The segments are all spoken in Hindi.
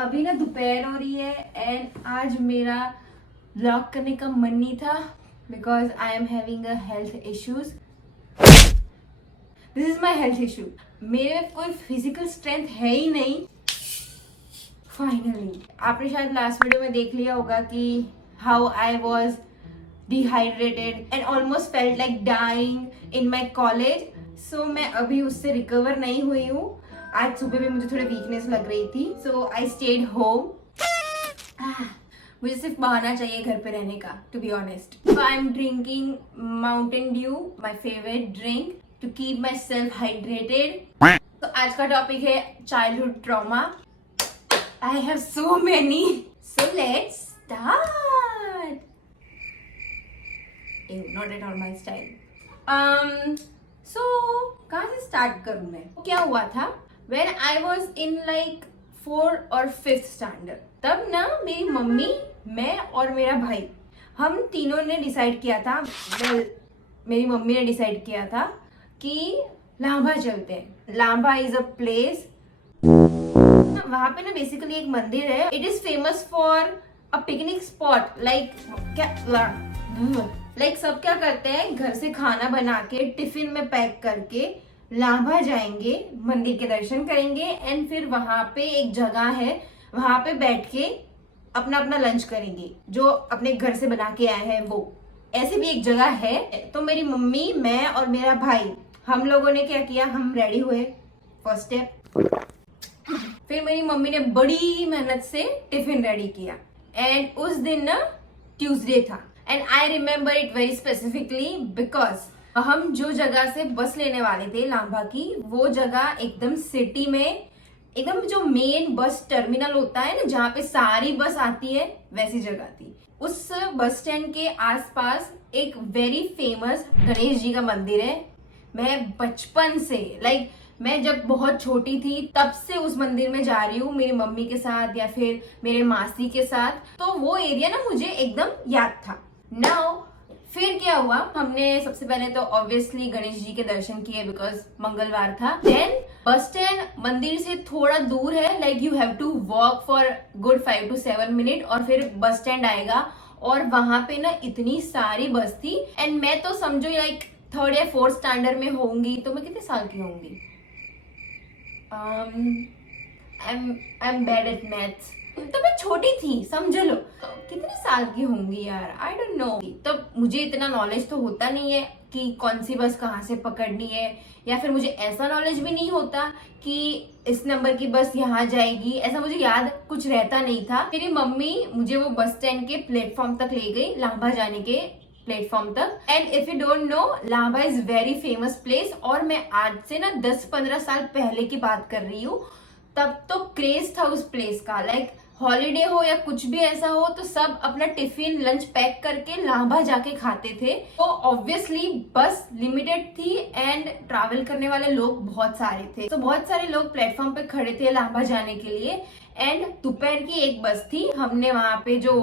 अभी ना दोपहर हो रही है एंड आज मेरा व्लॉग करने का मन नहीं था because I am having a health issues. This is my health issue. मेरे में कोई फिजिकल स्ट्रेंथ है ही नहीं। फाइनली आपने शायद लास्ट वीडियो में देख लिया होगा कि how I was dehydrated and almost felt like dying in my college. So मैं अभी उससे रिकवर नहीं हुई हूँ। आज सुबह भी मुझे थोड़ी वीकनेस लग रही थी, सो आई स्टेड होम। मुझे सिर्फ बहाना चाहिए घर पे रहने का, to be honest. So I am drinking Mountain Dew, my favourite drink, to keep my self hydrated. तो आज का टॉपिक है childhood trauma. I have so many, so let's start. Not at all my style. So कहाँ से स्टार्ट करूं मैं? क्या हुआ था when I was in like 4th और 5th स्टैंडर्ड, तब ना मेरी मम्मी, मैं और मेरा भाई, हम तीनों ने डिसाइड किया था, मेरी मम्मी ने डिसाइड किया था कि लांबा चलते हैं। लांबा इज अ प्लेस, वहां पे ना बेसिकली एक मंदिर है। It is famous for a picnic spot. Like सब क्या करते हैं, घर से खाना बना के टिफिन में पैक करके लांबा जाएंगे, मंदिर के दर्शन करेंगे एंड फिर वहां पे एक जगह है, वहां पे बैठ के अपना अपना लंच करेंगे जो अपने घर से बना के आए हैं। वो ऐसे भी एक जगह है। तो मेरी मम्मी, मैं और मेरा भाई, हम लोगों ने क्या किया, हम रेडी हुए। फर्स्ट स्टेप, फिर मेरी मम्मी ने बड़ी मेहनत से टिफिन रेडी किया एंड उस दिन ना ट्यूसडे था and I remember it very specifically because हम जो जगह से बस लेने वाले थे लांबा की, वो जगह एकदम सिटी में, एकदम जो मेन बस टर्मिनल होता है ना, जहाँ पे सारी बस आती है, वैसी जगह थी। उस बस स्टैंड के आसपास एक वेरी फेमस गणेश जी का मंदिर है। मैं बचपन से मैं जब बहुत छोटी थी तब से उस मंदिर में जा रही हूँ, मेरी मम्मी के साथ या फिर मेरे मासी के साथ। तो वो एरिया ना मुझे एकदम याद था। नाउ फिर क्या हुआ, हमने सबसे पहले तो ऑब्वियसली गणेश जी के दर्शन किए बिकॉज मंगलवार था। देन बस स्टैंड मंदिर से थोड़ा दूर है, like you have to walk for good 5 to 7 minute और फिर बस स्टैंड आएगा। और वहां पे ना इतनी सारी बस थी एंड मैं तो समझो लाइक 3rd या 4th स्टैंडर्ड में होंगी। तो मैं कितने साल की होंगी? I am bad at maths. तो मैं छोटी थी, समझ लो कितने साल की होंगी यार, आई डोंट नो। तब मुझे इतना नॉलेज तो होता नहीं है कि कौन सी बस कहाँ से पकड़नी है, या फिर मुझे ऐसा नॉलेज भी नहीं होता कि इस नंबर की बस यहाँ जाएगी। ऐसा मुझे याद कुछ रहता नहीं था। मेरी मम्मी मुझे वो बस स्टैंड के प्लेटफॉर्म तक ले गई, लांबा जाने के प्लेटफॉर्म तक। And if you don't know, Lamba is very famous place. और मैं आज से ना 10-15 साल पहले की बात कर रही हूँ। तब तो क्रेज था उस प्लेस का, लाइक हॉलीडे हो या कुछ भी ऐसा हो तो सब अपना टिफिन लंच पैक करके लांबा जाके खाते थे। तो ऑब्वियसली बस लिमिटेड थी एंड ट्रैवल करने वाले लोग बहुत सारे थे। तो बहुत सारे लोग प्लेटफॉर्म पे खड़े थे लांबा जाने के लिए। एंड दोपहर की एक बस थी। हमने वहां पे जो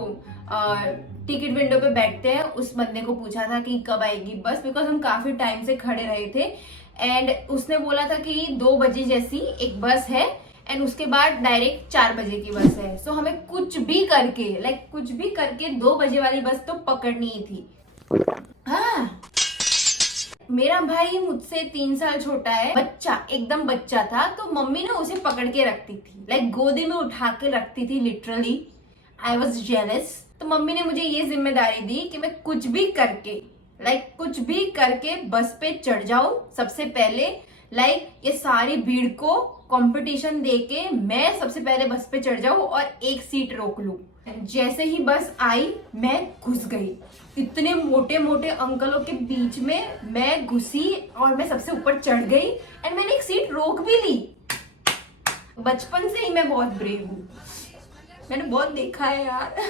टिकट विंडो पे बैठते हैं उस बंदे को पूछा था कि कब आएगी बस, बिकॉज हम काफी टाइम से खड़े रहे थे। एंड उसने बोला था कि 2 बजे जैसी एक बस है एंड उसके बाद डायरेक्ट 4 बजे की बस है। सो हमें कुछ भी करके 2 बजे वाली बस तो पकड़नी ही थी। हाँ, मेरा भाई मुझसे 3 साल छोटा है, बच्चा, एकदम बच्चा था। तो मम्मी ना उसे पकड़ के रखती थी, लाइक गोदी में उठा के रखती थी, लिटरली। I was jealous. तो मम्मी ने मुझे ये जिम्मेदारी दी कि मैं कुछ भी करके बस पे चढ़ जाऊं सबसे पहले। ये सारी भीड़ को कंपटीशन देके मैं सबसे पहले बस पे चढ़ जाऊं और एक सीट रोक लूं। जैसे ही बस आई मैं घुस गई। इतने मोटे मोटे अंकलों के बीच में मैं घुसी और मैं सबसे ऊपर चढ़ गई एंड मैंने एक सीट रोक भी ली। बचपन से ही मैं बहुत ब्रेव हूँ, मैंने बहुत देखा है यार।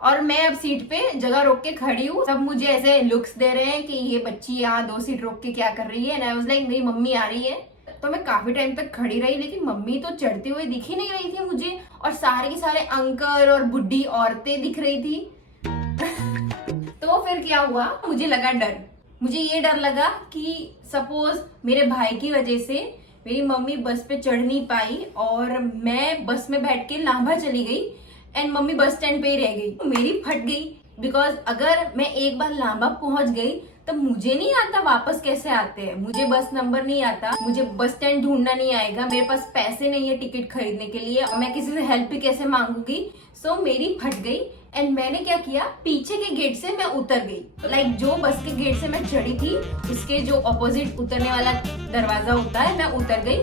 और मैं अब सीट पे जगह रोक के खड़ी हूँ। सब मुझे ऐसे लुक्स दे रहे हैं कि ये बच्ची यहाँ 2 सीट रोक के क्या कर रही है। एंड आई वाज लाइक मेरी मम्मी आ रही है। तो मैं काफी टाइम तक खड़ी रही, लेकिन मम्मी तो चढ़ते हुए दिख ही नहीं रही थी मुझे, और सारे के सारे अंकल और बुढ़ी औरतें दिख रही थी। तो फिर क्या हुआ, मुझे लगा डर। मुझे ये डर लगा कि सपोज मेरे भाई की वजह से मेरी मम्मी बस पे चढ़ नहीं पाई और मैं बस में बैठ के लांभा चली गई एंड मम्मी बस स्टैंड पे ही रह गई। मेरी फट गई बिकॉज अगर मैं एक बार लांबा पहुंच गई तब मुझे नहीं आता वापस कैसे आते हैं, मुझे बस नंबर नहीं आता, मुझे बस स्टैंड ढूंढना नहीं आएगा, मेरे पास पैसे नहीं है टिकट खरीदने के लिए और मैं किसी से हेल्प भी कैसे मांगूंगी। सो मेरी फट गई एंड मैंने क्या किया, पीछे के गेट से मैं उतर गई। लाइक जो बस के गेट से मैं चढ़ी थी उसके जो ऑपोजिट उतरने वाला दरवाजा होता है, मैं उतर गई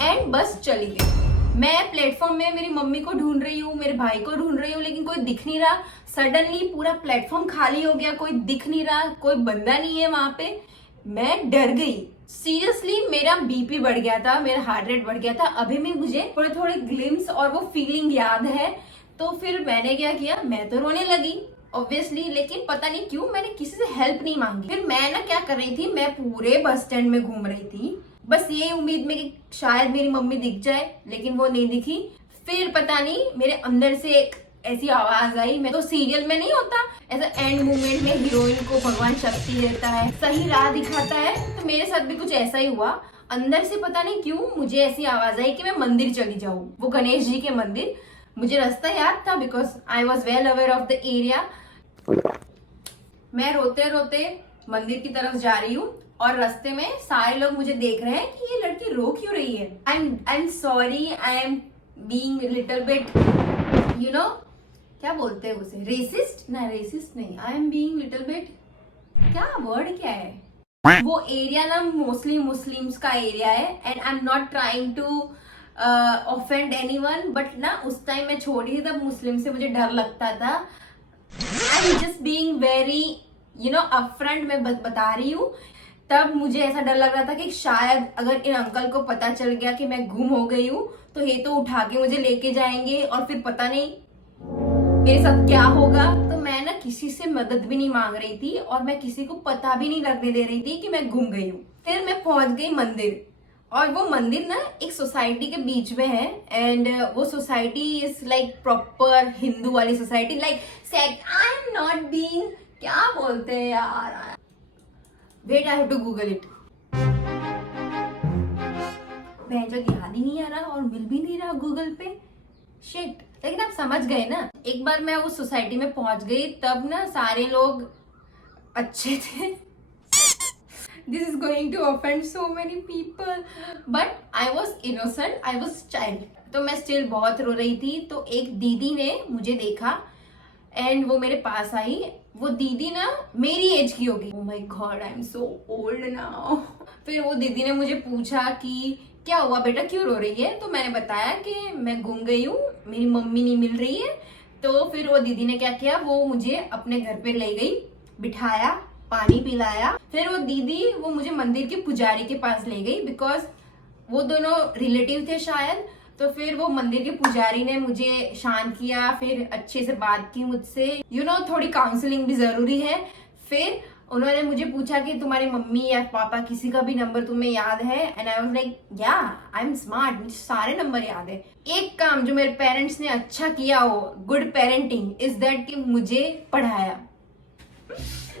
एंड बस चली गई। मैं प्लेटफॉर्म में मेरी मम्मी को ढूंढ रही हूँ, मेरे भाई को ढूंढ रही हूँ, लेकिन कोई दिख नहीं रहा। सडनली पूरा प्लेटफॉर्म खाली हो गया, कोई दिख नहीं रहा, कोई बंदा नहीं है वहां पे। मैं डर गई, सीरियसली मेरा बीपी बढ़ गया था, मेरा हार्ट रेट बढ़ गया था। अभी भी मुझे थोड़े थोड़े ग्लिम्स और वो फीलिंग याद है। तो फिर मैंने क्या किया, मैं तो रोने लगी ऑब्वियसली, लेकिन पता नहीं क्यों मैंने किसी से हेल्प नहीं मांगी। फिर मैं ना क्या कर रही थी, मैं पूरे बस स्टैंड में घूम रही थी बस ये उम्मीद में कि शायद मेरी मम्मी दिख जाए, लेकिन वो नहीं दिखी। फिर पता नहीं मेरे अंदर से एक ऐसी आवाज आई, मैं तो सीरियल में नहीं होता ऐसा एंड मोमेंट में हीरोइन को भगवान शक्ति देता है, सही राह दिखाता है, तो मेरे साथ भी कुछ ऐसा ही हुआ। अंदर से पता नहीं क्यों मुझे ऐसी आवाज आई कि मैं मंदिर चली जाऊं, वो गणेश जी के मंदिर। मुझे रास्ता याद था because I was well aware of the area. मैं रोते रोते मंदिर की तरफ जा रही हूँ और रास्ते में सारे लोग मुझे देख रहे हैं कि ये लड़की रो क्यों रही है। I am sorry, I am being little bit you know, क्या बोलते हैं उसे, रेसिस्ट ना, रेसिस्ट नहीं, I am being little bit, क्या वर्ड क्या है, वो एरिया ना मोस्टली मुस्लिम्स का एरिया है and I am not trying to offend anyone, but ना उस टाइम मैं छोड़ी थी तब मुस्लिम से मुझे डर लगता था। I am just being very you know upfront, मैं बता रही हूँ। तब मुझे ऐसा डर लग रहा था कि शायद अगर इन अंकल को पता चल गया कि मैं गुम हो गई हूँ तो ये तो उठा के मुझे लेके जाएंगे और फिर पता नहीं मेरे साथ क्या होगा। तो मैं ना किसी से मदद भी नहीं मांग रही थी और मैं किसी को पता भी नहीं लगने दे रही थी कि मैं गुम गई हूँ। फिर मैं पहुंच गई मंदिर और वो मंदिर ना एक सोसाइटी के बीच में है एंड वो society is like proper Hindu वाली society, like sect. I am not being, क्या बोलते हैं यार, wait I have to Google it. बहन जो याद ही नहीं आ रहा और मिल भी नहीं रहा गूगल पे, शिट। लेकिन आप समझ गए ना, एक बार मैं उस सोसाइटी में पहुंच गई तब ना सारे लोग अच्छे थे। This is going to offend so many people, but I was innocent, I was child. तो मैं स्टिल बहुत रो रही थी। तो एक दीदी ने मुझे देखा एंड वो मेरे पास आई। वो दीदी ना मेरी एज की होगी। Oh my God, I'm so old now. फिर वो दीदी ने मुझे पूछा कि क्या हुआ बेटा, क्यों रो रही है। तो मैंने बताया कि मैं गुम गई हूँ, मेरी मम्मी नहीं मिल रही है। तो फिर वो दीदी ने क्या किया, वो मुझे अपने घर पे ले गई, बिठाया, पानी पिलाया। फिर वो दीदी वो मुझे मंदिर के पुजारी के पास ले गई बिकॉज वो दोनों रिलेटिव थे शायद। तो फिर वो मंदिर के पुजारी ने मुझे शांत किया, फिर अच्छे से बात की मुझसे, यू नो थोड़ी काउंसलिंग भी जरूरी है। फिर उन्होंने मुझे पूछा कि तुम्हारी मम्मी या पापा किसी का भी नंबर तुम्हें याद है, एंड आई वाज लाइक या आई एम स्मार्ट, मुझे सारे नंबर याद है। एक काम जो मेरे पेरेंट्स ने अच्छा किया हो, गुड पेरेंटिंग, इज दैट कि मुझे पढ़ाया।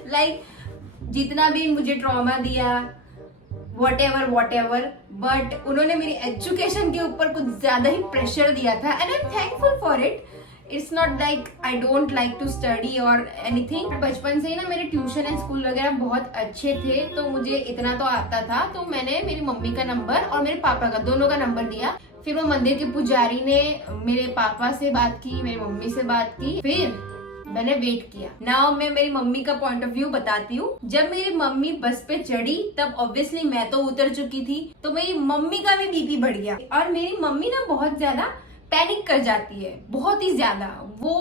लाइक जितना भी मुझे ट्रॉमा दिया, वॉट एवर, बट उन्होंने मेरी एजुकेशन के ऊपर कुछ ज्यादा ही प्रेशर दिया था and I am thankful for it. It's not like I don't like to study और एनीथिंग। बचपन से ही ना मेरे ट्यूशन एंड स्कूल वगैरह बहुत अच्छे थे, तो मुझे इतना तो आता था। तो मैंने मेरी मम्मी का नंबर और मेरे पापा का, दोनों का नंबर दिया। फिर वो मंदिर के पुजारी ने मेरे पापा से बात की, मेरी मम्मी से बात की, फिर मैंने वेट किया। नाउ मैं मेरी मम्मी का पॉइंट ऑफ व्यू बताती हूँ। जब मेरी मम्मी बस पे चढ़ी तब ऑब्वियसली मैं तो उतर चुकी थी, तो मेरी मम्मी का भी बीपी बढ़ गया और मेरी मम्मी ना बहुत ज्यादा पैनिक कर जाती है, बहुत ही ज्यादा। वो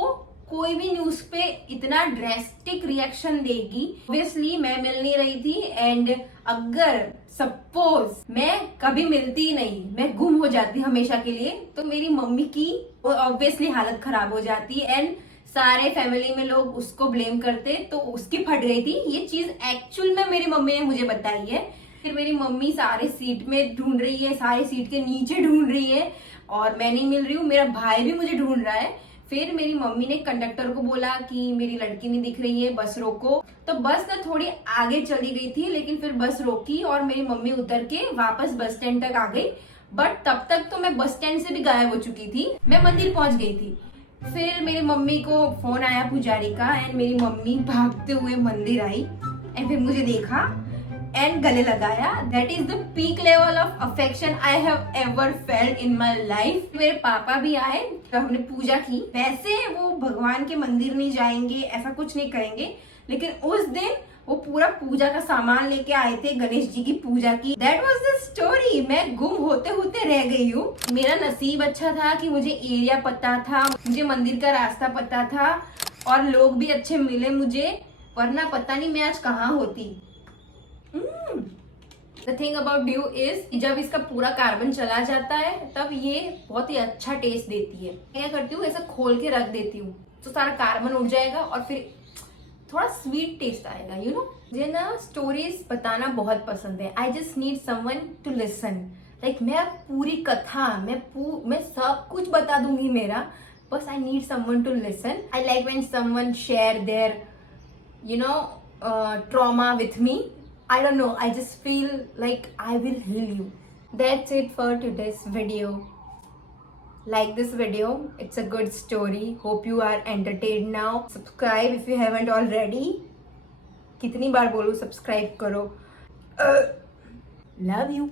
कोई भी न्यूज पे इतना ड्रेस्टिक रिएक्शन देगी। ऑब्वियसली मैं मिल नहीं रही थी एंड अगर सपोज मैं कभी मिलती नहीं, मैं गुम हो जाती हमेशा के लिए, तो मेरी मम्मी की ऑब्वियसली हालत खराब हो जाती एंड सारे फैमिली में लोग उसको ब्लेम करते। तो उसकी फट गई थी। ये चीज एक्चुअल में मेरी मम्मी ने मुझे बताई है। फिर मेरी मम्मी सारे सीट में ढूंढ रही है, सारे सीट के नीचे ढूंढ रही है और मैं नहीं मिल रही हूँ। मेरा भाई भी मुझे ढूंढ रहा है। फिर मेरी मम्मी ने कंडक्टर को बोला कि मेरी लड़की नहीं दिख रही है, बस रोको। तो बस ना थोड़ी आगे चली गई थी, लेकिन फिर बस रोकी और मेरी मम्मी उतर के वापस बस स्टैंड तक आ गई। बट तब तक तो मैं बस स्टैंड से भी गायब हो चुकी थी, मैं मंदिर पहुंच गई थी। फिर मेरी मम्मी को फोन आया पुजारी का एंड मेरी मम्मी भागते हुए मंदिर आई एंड फिर मुझे देखा एंड गले लगाया। That is the peak level of affection I have ever felt in my life. मेरे पापा भी आए, तो हमने पूजा की। वैसे वो भगवान के मंदिर नहीं जाएंगे, ऐसा कुछ नहीं करेंगे, लेकिन उस दिन वो पूरा पूजा का सामान लेके आए थे, गणेश जी की पूजा की। That was the story. मैं गुम होते होते रह गई हूँ। मेरा नसीब अच्छा था कि मुझे एरिया पता था, मुझे मंदिर का रास्ता पता था और लोग भी अच्छे मिले मुझे, वरना पता नहीं मैं आज कहाँ होती। The thing about due is जब इसका पूरा कार्बन चला जाता है तब ये बहुत ही अच्छा टेस्ट देती है। क्या करती हूँ, ऐसा खोल के रख देती हूँ तो सारा कार्बन उड़ जाएगा और फिर थोड़ा स्वीट टेस्ट आएगा, यू नो। मुझे ना स्टोरीज बताना बहुत पसंद है। I just need someone to listen. Like मैं पूरी कथा मैं सब कुछ बता दूंगी मेरा, बस I need someone to listen. I like when someone share their trauma with me. I don't know, I just feel like I will heal you. That's it for today's video. Like this video, it's a good story. Hope you are entertained now. Subscribe if you haven't already. कितनी बार बोलूं सब्सक्राइब करो. Love you.